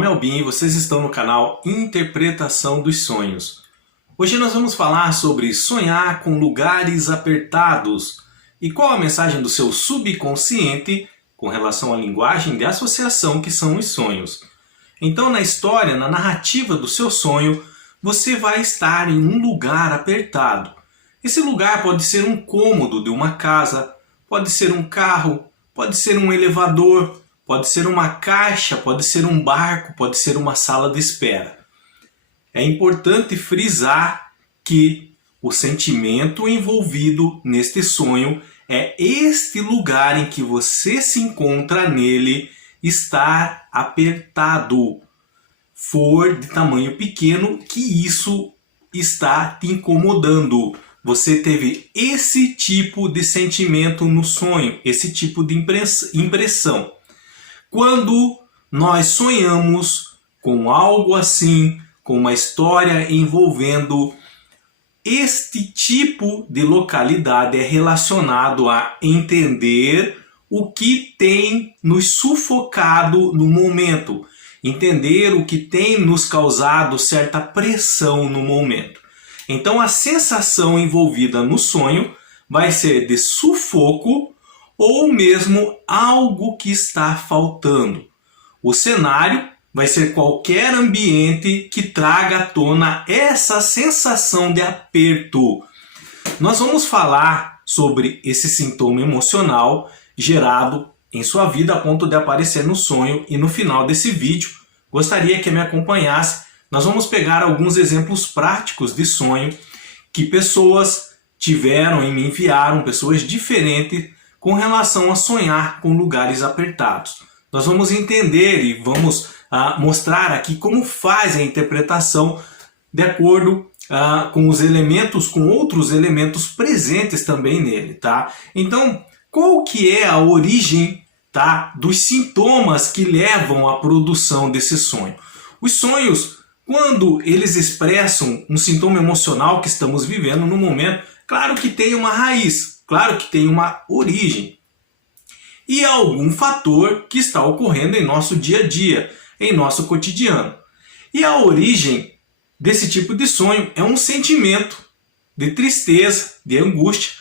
nome é Albin e vocês estão no canal Interpretação dos Sonhos. Hoje nós vamos falar sobre sonhar com lugares apertados e qual a mensagem do seu subconsciente com relação à linguagem de associação que são os sonhos. Então, na história, na narrativa do seu sonho, você vai estar em um lugar apertado. Esse lugar pode ser um cômodo de uma casa, pode ser um carro, pode ser um elevador, pode ser uma caixa, pode ser um barco, pode ser uma sala de espera. É importante frisar que o sentimento envolvido neste sonho é este lugar em que você se encontra nele estar apertado. For de tamanho pequeno que isso está te incomodando. Você teve esse tipo de sentimento no sonho, esse tipo de impressão. Quando nós sonhamos com algo assim, com uma história envolvendo este tipo de localidade, é relacionado a entender o que tem nos sufocado no momento, entender o que tem nos causado certa pressão no momento. Então a sensação envolvida no sonho vai ser de sufoco ou mesmo algo que está faltando. O cenário vai ser qualquer ambiente que traga à tona essa sensação de aperto. Nós vamos falar sobre esse sintoma emocional gerado em sua vida a ponto de aparecer no sonho, e no final desse vídeo gostaria que me acompanhasse. Nós vamos pegar alguns exemplos práticos de sonho que pessoas tiveram e me enviaram, pessoas diferentes, com relação a sonhar com lugares apertados. Nós vamos entender e vamos mostrar aqui como faz a interpretação de acordo com os elementos, com outros elementos presentes também nele, tá? Então, qual que é a origem, tá, dos sintomas que levam à produção desse sonho? Os sonhos, quando eles expressam um sintoma emocional que estamos vivendo no momento, claro que tem uma raiz, claro que tem uma origem. E algum fator que está ocorrendo em nosso dia a dia, em nosso cotidiano. E a origem desse tipo de sonho é um sentimento de tristeza, de angústia,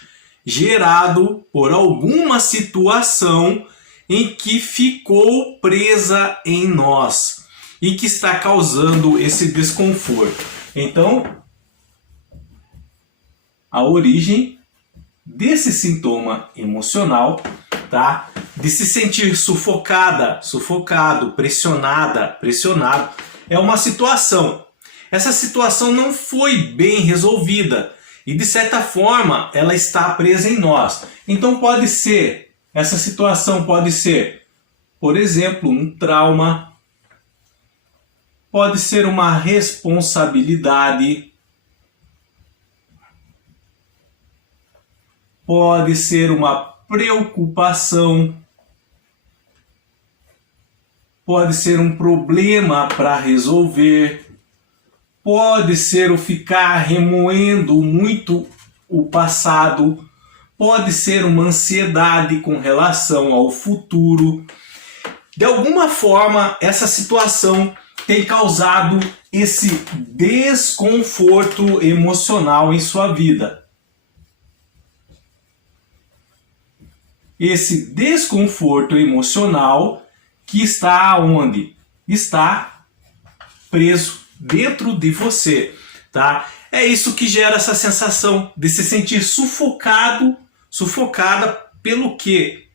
gerado por alguma situação em que ficou presa em nós e que está causando esse desconforto. Então, a origem desse sintoma emocional, tá? De se sentir sufocada, sufocado, pressionada, pressionado, é uma situação. Essa situação não foi bem resolvida e, de certa forma, ela está presa em nós. Então pode ser, essa situação pode ser, por exemplo, um trauma, pode ser uma responsabilidade, pode ser uma preocupação, pode ser um problema para resolver, pode ser o ficar remoendo muito o passado, pode ser uma ansiedade com relação ao futuro. De alguma forma, essa situação tem causado esse desconforto emocional em sua vida. Esse desconforto emocional que está onde? Está preso dentro de você, tá? É isso que gera essa sensação de se sentir sufocado, sufocada pelo quê?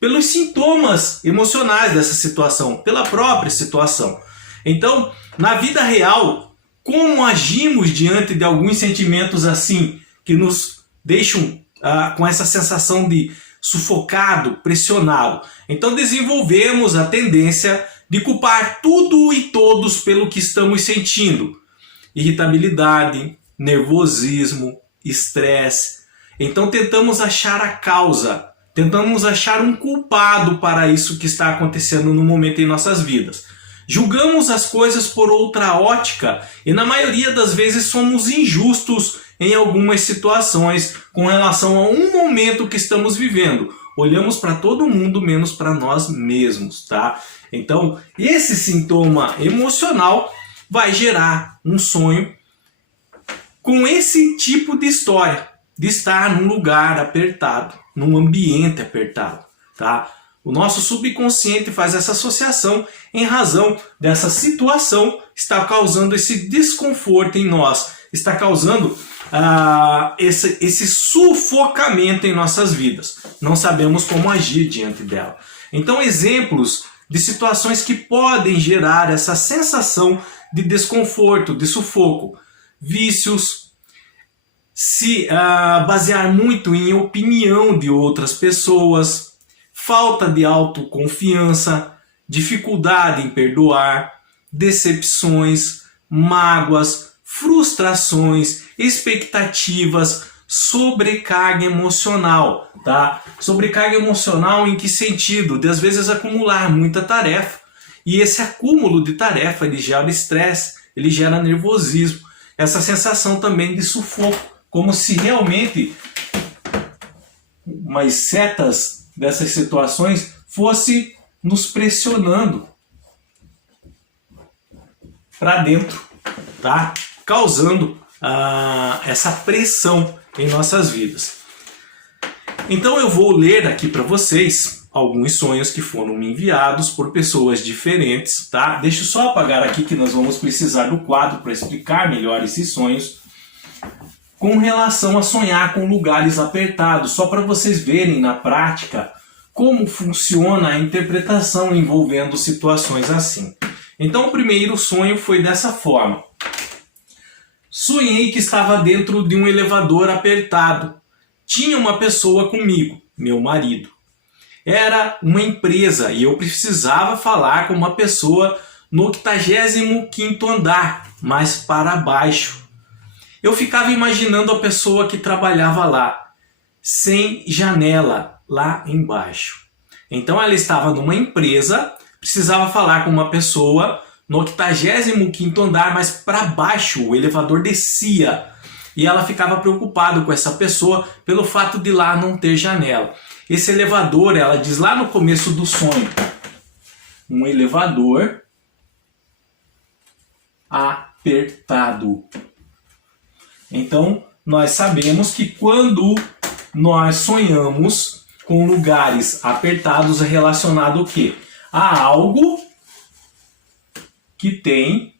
Pelos sintomas emocionais dessa situação, pela própria situação. Então, na vida real, como agimos diante de alguns sentimentos assim, que nos deixam com essa sensação de sufocado, pressionado? Então desenvolvemos a tendência de culpar tudo e todos pelo que estamos sentindo. Irritabilidade, nervosismo, estresse. Então tentamos achar a causa, tentamos achar um culpado para isso que está acontecendo no momento em nossas vidas. Julgamos as coisas por outra ótica e na maioria das vezes somos injustos em algumas situações com relação a um momento que estamos vivendo. olhamos para todo mundo menos para nós mesmos, tá? Então, esse sintoma emocional vai gerar um sonho com esse tipo de história, de estar num lugar apertado, num ambiente apertado, tá? O nosso subconsciente faz essa associação em razão dessa situação estar causando esse desconforto em nós, está causando esse sufocamento em nossas vidas. Não sabemos como agir diante dela. Então, exemplos de situações que podem gerar essa sensação de desconforto, de sufoco: vícios, se basear muito em opinião de outras pessoas, falta de autoconfiança, dificuldade em perdoar, decepções, mágoas, frustrações, expectativas, sobrecarga emocional, tá? Sobrecarga emocional em que sentido? De às vezes acumular muita tarefa, e esse acúmulo de tarefa ele gera estresse, ele gera nervosismo, essa sensação também de sufoco, como se realmente umas setas dessas situações fosse nos pressionando para dentro, tá? Causando essa pressão em nossas vidas. Então eu vou ler aqui para vocês alguns sonhos que foram me enviados por pessoas diferentes, tá? Deixa eu só apagar aqui que nós vamos precisar do quadro para explicar melhor esses sonhos com relação a sonhar com lugares apertados, só para vocês verem na prática como funciona a interpretação envolvendo situações assim. Então o primeiro sonho foi dessa forma. Sonhei que estava dentro de um elevador apertado. Tinha uma pessoa comigo, meu marido. Era uma empresa e eu precisava falar com uma pessoa no 85º andar, mas para baixo. Eu ficava imaginando a pessoa que trabalhava lá, sem janela, lá embaixo. Então ela estava numa empresa, precisava falar com uma pessoa no 85º andar, mas para baixo, o elevador descia. E ela ficava preocupada com essa pessoa pelo fato de lá não ter janela. Esse elevador, ela diz lá no começo do sonho, um elevador apertado. Então, nós sabemos que quando nós sonhamos com lugares apertados é relacionado ao quê? A algo que tem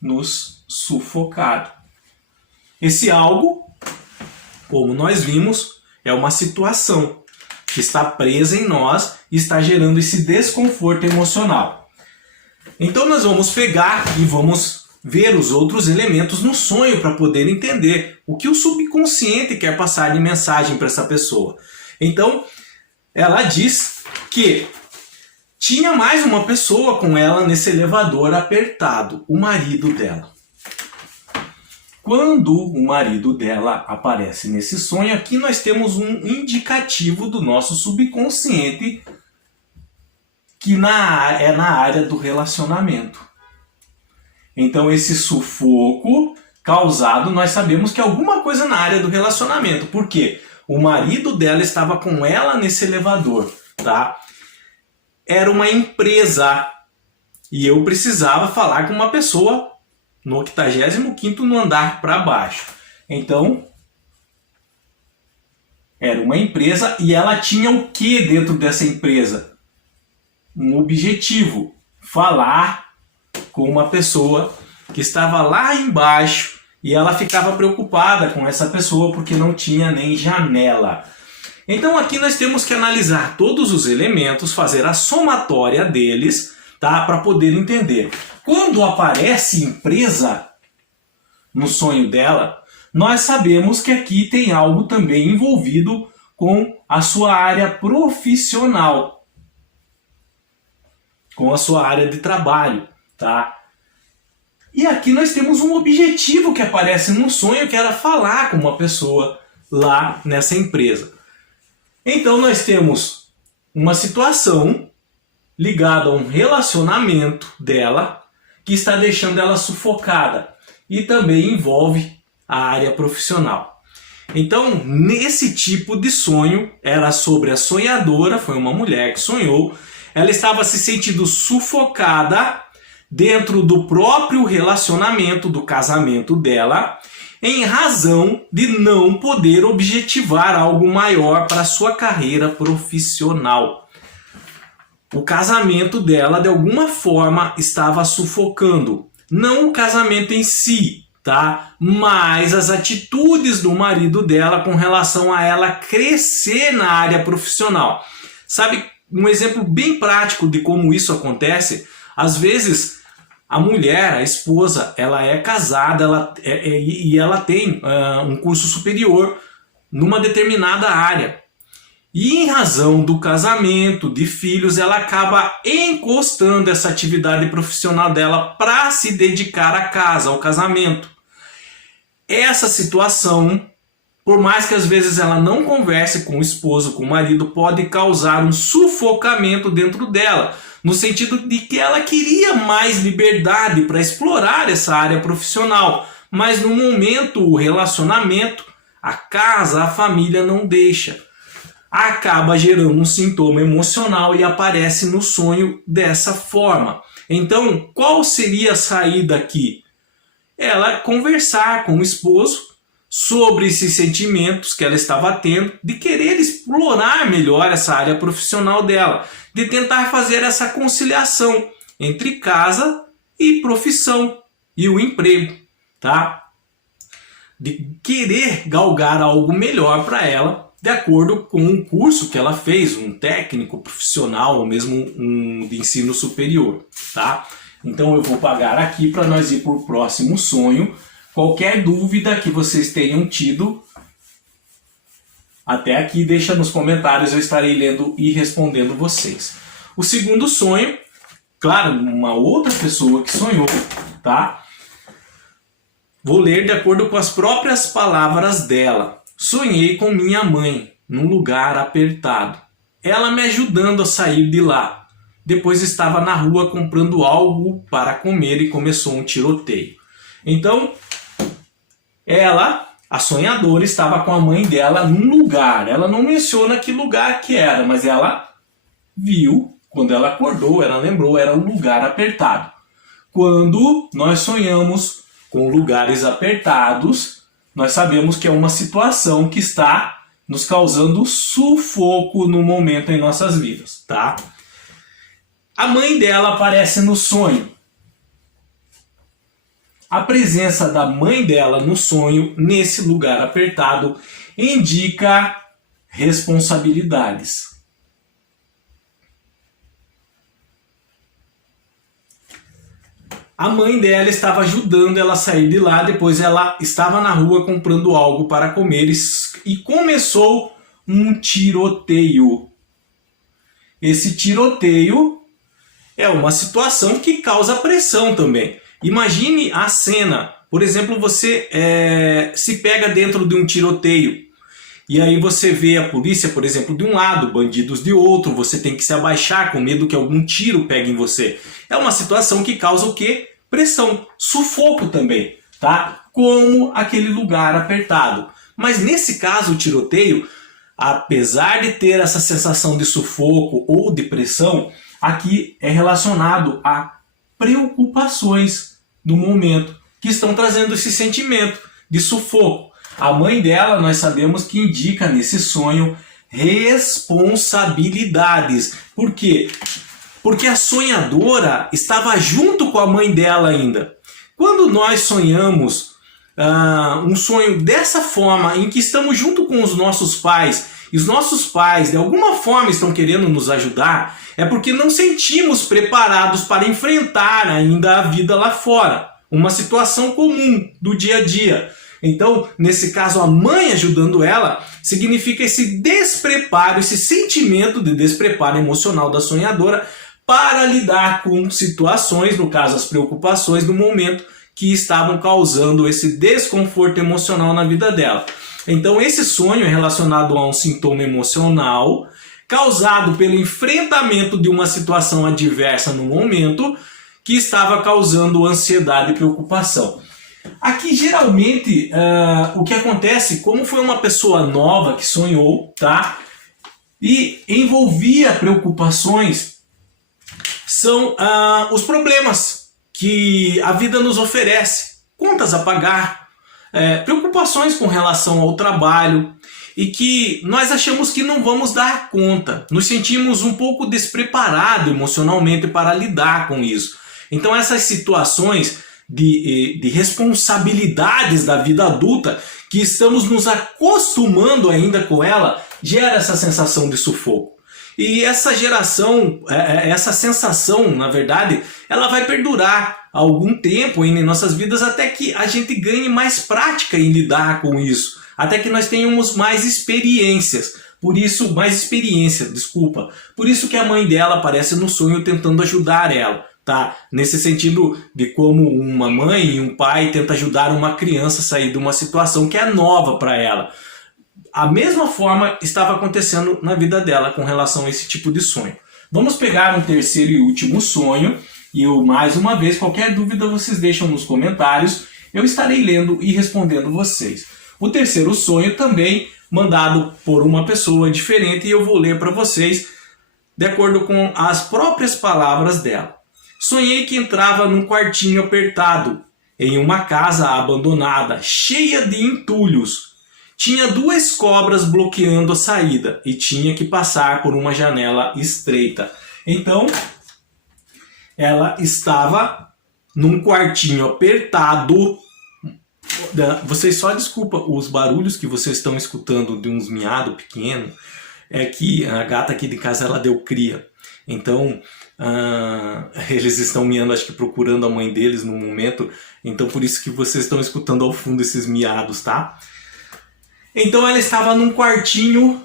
nos sufocado. Esse algo, como nós vimos, é uma situação que está presa em nós e está gerando esse desconforto emocional. Então nós vamos pegar e vamos ver os outros elementos no sonho para poder entender o que o subconsciente quer passar de mensagem para essa pessoa. Então, ela diz que tinha mais uma pessoa com ela nesse elevador apertado, o marido dela. Quando o marido dela aparece nesse sonho, aqui nós temos um indicativo do nosso subconsciente que é na área do relacionamento. Então esse sufoco causado, nós sabemos que é alguma coisa na área do relacionamento. Por quê? O marido dela estava com ela nesse elevador, tá? Era uma empresa e eu precisava falar com uma pessoa no 85º no andar para baixo. Então, era uma empresa e ela tinha o que dentro dessa empresa? Um objetivo, falar com uma pessoa que estava lá embaixo e ela ficava preocupada com essa pessoa porque não tinha nem janela. Então aqui nós temos que analisar todos os elementos, fazer a somatória deles, tá? Para poder entender. Quando aparece empresa no sonho dela, nós sabemos que aqui tem algo também envolvido com a sua área profissional, com a sua área de trabalho, tá? E aqui nós temos um objetivo que aparece no sonho, que era falar com uma pessoa lá nessa empresa. Então nós temos uma situação ligada a um relacionamento dela que está deixando ela sufocada e também envolve a área profissional. Então, nesse tipo de sonho, era sobre a sonhadora, foi uma mulher que sonhou, ela estava se sentindo sufocada dentro do próprio relacionamento, do casamento dela, em razão de não poder objetivar algo maior para sua carreira profissional. O casamento dela, de alguma forma, estava sufocando. Não o casamento em si, tá? Mas as atitudes do marido dela com relação a ela crescer na área profissional. Sabe, um exemplo bem prático de como isso acontece? Às vezes, a mulher, a esposa, ela é casada e ela tem um curso superior numa determinada área. E em razão do casamento, de filhos, ela acaba encostando essa atividade profissional dela para se dedicar à casa, ao casamento. Essa situação, por mais que às vezes ela não converse com o esposo, com o marido, pode causar um sufocamento dentro dela, no sentido de que ela queria mais liberdade para explorar essa área profissional, mas no momento o relacionamento, a casa, a família não deixa. Acaba gerando um sintoma emocional e aparece no sonho dessa forma. Então, qual seria a saída aqui? Ela conversar com o esposo sobre esses sentimentos que ela estava tendo, de querer explorar melhor essa área profissional dela, de tentar fazer essa conciliação entre casa e profissão e o emprego, tá? De querer galgar algo melhor para ela, de acordo com um curso que ela fez, um técnico profissional ou mesmo um de ensino superior, tá? Então eu vou pagar aqui para nós ir para o próximo sonho. Qualquer dúvida que vocês tenham tido até aqui, deixa nos comentários, eu estarei lendo e respondendo vocês. O segundo sonho, claro, uma outra pessoa que sonhou, tá? Vou ler de acordo com as próprias palavras dela. Sonhei com minha mãe, num lugar apertado. Ela me ajudando a sair de lá. Depois estava na rua comprando algo para comer e começou um tiroteio. Então, ela, a sonhadora, estava com a mãe dela num lugar. Ela não menciona que lugar que era, mas ela viu, quando ela acordou, ela lembrou, era um lugar apertado. Quando nós sonhamos com lugares apertados, nós sabemos que é uma situação que está nos causando sufoco no momento em nossas vidas, tá? A mãe dela aparece no sonho. A presença da mãe dela no sonho, nesse lugar apertado, indica responsabilidades. A mãe dela estava ajudando ela a sair de lá, depois ela estava na rua comprando algo para comer e começou um tiroteio. Esse tiroteio é uma situação que causa pressão também. Imagine a cena, por exemplo, você se pega dentro de um tiroteio e aí você vê a polícia, por exemplo, de um lado, bandidos de outro, você tem que se abaixar com medo que algum tiro pegue em você. É uma situação que causa o quê? Pressão, sufoco também, tá? Como aquele lugar apertado. Mas nesse caso, o tiroteio, apesar de ter essa sensação de sufoco ou de pressão, aqui é relacionado a preocupações do momento que estão trazendo esse sentimento de sufoco. A mãe dela, nós sabemos que indica nesse sonho responsabilidades. Por quê? Porque a sonhadora estava junto com a mãe dela ainda. Quando nós sonhamos um sonho dessa forma, em que estamos junto com os nossos pais, e os nossos pais de alguma forma estão querendo nos ajudar, é porque não sentimos preparados para enfrentar ainda a vida lá fora. Uma situação comum do dia a dia. Então, nesse caso, a mãe ajudando ela, significa esse despreparo, esse sentimento de despreparo emocional da sonhadora para lidar com situações, no caso as preocupações do momento, que estavam causando esse desconforto emocional na vida dela. Então esse sonho é relacionado a um sintoma emocional causado pelo enfrentamento de uma situação adversa no momento que estava causando ansiedade e preocupação. Aqui geralmente o que acontece, como foi uma pessoa nova que sonhou, tá? E envolvia preocupações, são os problemas que a vida nos oferece, contas a pagar, preocupações com relação ao trabalho e que nós achamos que não vamos dar conta, nos sentimos um pouco despreparados emocionalmente para lidar com isso. Então essas situações de responsabilidades da vida adulta, que estamos nos acostumando ainda com ela, gera essa sensação de sufoco. E essa essa sensação, na verdade, ela vai perdurar algum tempo ainda em nossas vidas até que a gente ganhe mais prática em lidar com isso, até que nós tenhamos mais experiências. Por isso que a mãe dela aparece no sonho tentando ajudar ela, tá? Nesse sentido de como uma mãe e um pai tentam ajudar uma criança a sair de uma situação que é nova para ela. A mesma forma estava acontecendo na vida dela com relação a esse tipo de sonho. Vamos pegar um terceiro e último sonho. E mais uma vez, qualquer dúvida vocês deixam nos comentários. Eu estarei lendo e respondendo vocês. O terceiro sonho também mandado por uma pessoa diferente. E eu vou ler para vocês de acordo com as próprias palavras dela. Sonhei que entrava num quartinho apertado, em uma casa abandonada, cheia de entulhos. Tinha 2 cobras bloqueando a saída e tinha que passar por uma janela estreita. Então, ela estava num quartinho apertado. Vocês só desculpa os barulhos que vocês estão escutando de uns miados pequenos. É que a gata aqui de casa ela deu cria. Então, eles estão miando, acho que procurando a mãe deles no momento. Então, por isso que vocês estão escutando ao fundo esses miados, tá? Então ela estava num quartinho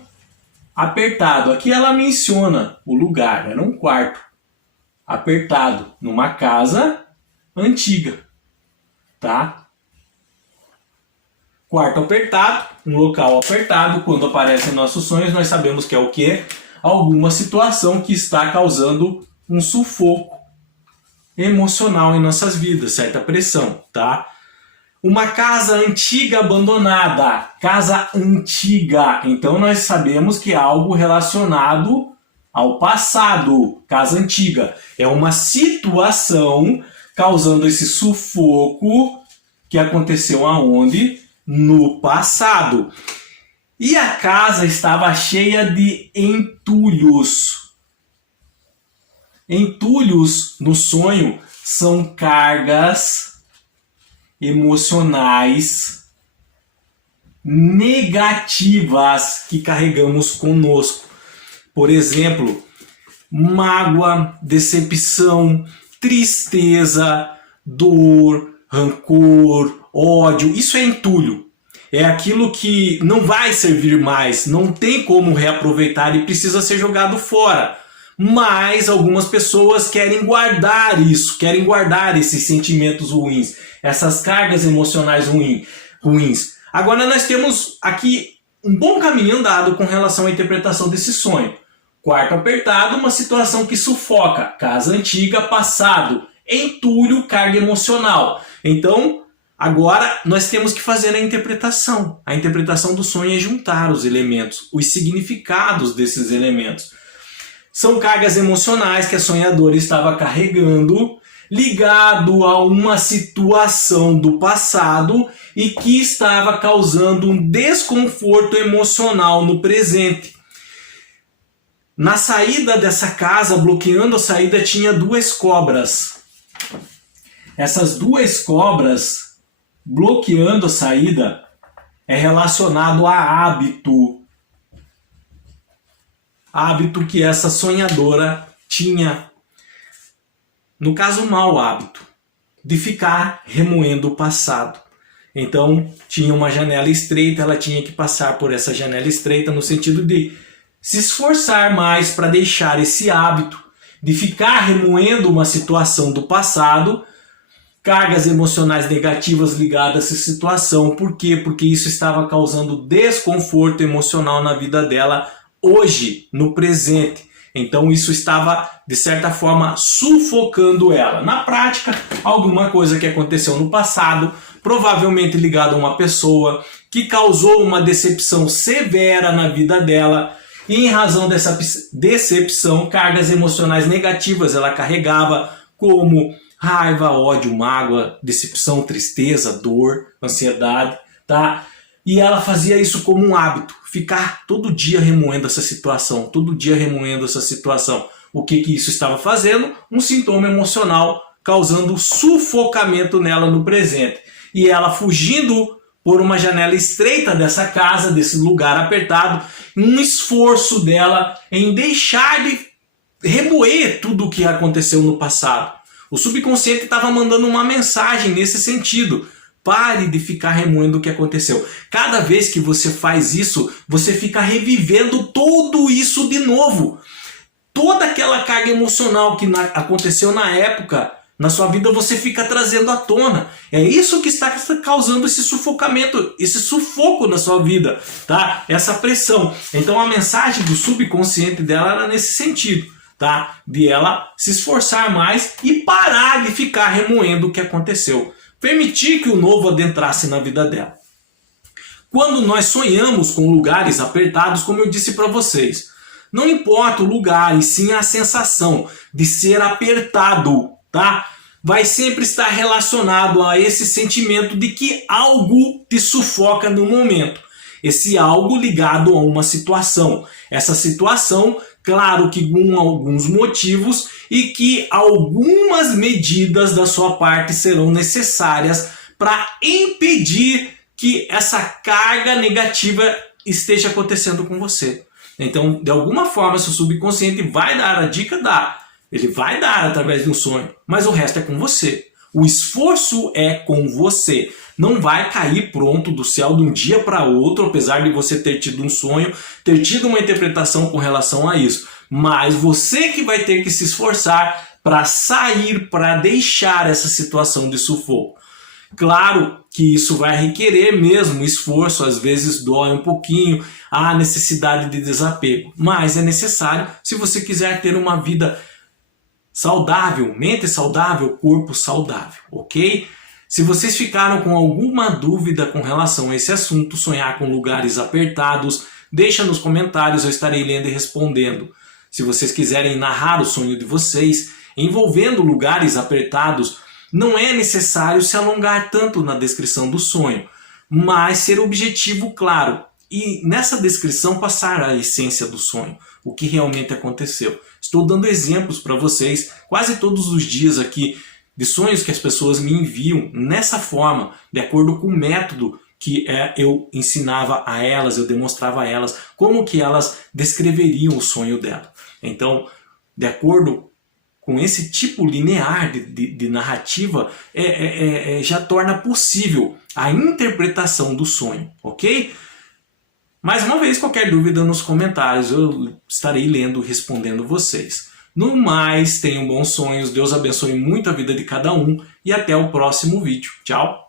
apertado. Aqui ela menciona o lugar, era um quarto apertado, numa casa antiga, tá? Quarto apertado, um local apertado, quando aparece em nossos sonhos nós sabemos que é o quê? Alguma situação que está causando um sufoco emocional em nossas vidas, certa pressão, tá? Uma casa antiga abandonada, casa antiga, então nós sabemos que é algo relacionado ao passado, casa antiga. É uma situação causando esse sufoco que aconteceu aonde? No passado. E a casa estava cheia de entulhos. Entulhos no sonho são cargas emocionais negativas que carregamos conosco. Por exemplo, mágoa, decepção, tristeza, dor, rancor, ódio. Isso é entulho. É aquilo que não vai servir mais, não tem como reaproveitar e precisa ser jogado fora. Mas algumas pessoas querem guardar isso, querem guardar esses sentimentos ruins, essas cargas emocionais ruins. Agora nós temos aqui um bom caminho andado com relação à interpretação desse sonho. Quarto apertado, uma situação que sufoca. Casa antiga, passado. Entulho, carga emocional. Então, agora nós temos que fazer a interpretação. A interpretação do sonho é juntar os elementos, os significados desses elementos. São cargas emocionais que a sonhadora estava carregando, ligado a uma situação do passado e que estava causando um desconforto emocional no presente. Na saída dessa casa, bloqueando a saída, tinha 2 cobras. Essas 2 cobras bloqueando a saída é relacionado a hábito. Hábito que essa sonhadora tinha. No caso, um mau hábito de ficar remoendo o passado. Então, tinha uma janela estreita, ela tinha que passar por essa janela estreita no sentido de se esforçar mais para deixar esse hábito de ficar remoendo uma situação do passado, cargas emocionais negativas ligadas a essa situação. Por quê? Porque isso estava causando desconforto emocional na vida dela hoje, no presente. Então isso estava, de certa forma, sufocando ela. Na prática, alguma coisa que aconteceu no passado, provavelmente ligado a uma pessoa que causou uma decepção severa na vida dela, e em razão dessa decepção, cargas emocionais negativas ela carregava, como raiva, ódio, mágoa, decepção, tristeza, dor, ansiedade, tá? E ela fazia isso como um hábito, ficar todo dia remoendo essa situação, todo dia remoendo essa situação. O que isso estava fazendo? Um sintoma emocional, causando sufocamento nela no presente. E ela fugindo por uma janela estreita dessa casa, desse lugar apertado, um esforço dela em deixar de remoer tudo o que aconteceu no passado. O subconsciente estava mandando uma mensagem nesse sentido. Pare de ficar remoendo o que aconteceu. Cada vez que você faz isso, você fica revivendo tudo isso de novo. Toda aquela carga emocional que aconteceu na época, na sua vida, você fica trazendo à tona. É isso que está causando esse sufocamento, esse sufoco na sua vida, tá? Essa pressão. Então a mensagem do subconsciente dela era nesse sentido, tá? De ela se esforçar mais e parar de ficar remoendo o que aconteceu. Permitir que o novo adentrasse na vida dela. Quando nós sonhamos com lugares apertados, como eu disse para vocês, não importa o lugar, e sim a sensação de ser apertado, tá? Vai sempre estar relacionado a esse sentimento de que algo te sufoca no momento. Esse algo ligado a uma situação. Essa situação, claro que com alguns motivos e que algumas medidas da sua parte serão necessárias para impedir que essa carga negativa esteja acontecendo com você. Então, de alguma forma, seu subconsciente vai dar a dica, ele vai dar através de um sonho, mas o resto é com você. O esforço é com você. Não vai cair pronto do céu de um dia para outro, apesar de você ter tido um sonho, ter tido uma interpretação com relação a isso. Mas você que vai ter que se esforçar para sair, para deixar essa situação de sufoco. Claro que isso vai requerer mesmo esforço, às vezes dói um pouquinho, há necessidade de desapego. Mas é necessário se você quiser ter uma vida saudável, mente saudável, corpo saudável, ok? Se vocês ficaram com alguma dúvida com relação a esse assunto, sonhar com lugares apertados, deixa nos comentários, eu estarei lendo e respondendo. Se vocês quiserem narrar o sonho de vocês, envolvendo lugares apertados, não é necessário se alongar tanto na descrição do sonho, mas ser objetivo claro. E nessa descrição passar a essência do sonho, o que realmente aconteceu. Estou dando exemplos para vocês quase todos os dias aqui de sonhos que as pessoas me enviam nessa forma, de acordo com o método que eu ensinava a elas, eu demonstrava a elas como que elas descreveriam o sonho dela. Então, de acordo com esse tipo linear de narrativa, já torna possível a interpretação do sonho, ok? Mais uma vez, qualquer dúvida nos comentários, eu estarei lendo e respondendo vocês. No mais, tenham bons sonhos, Deus abençoe muito a vida de cada um e até o próximo vídeo. Tchau!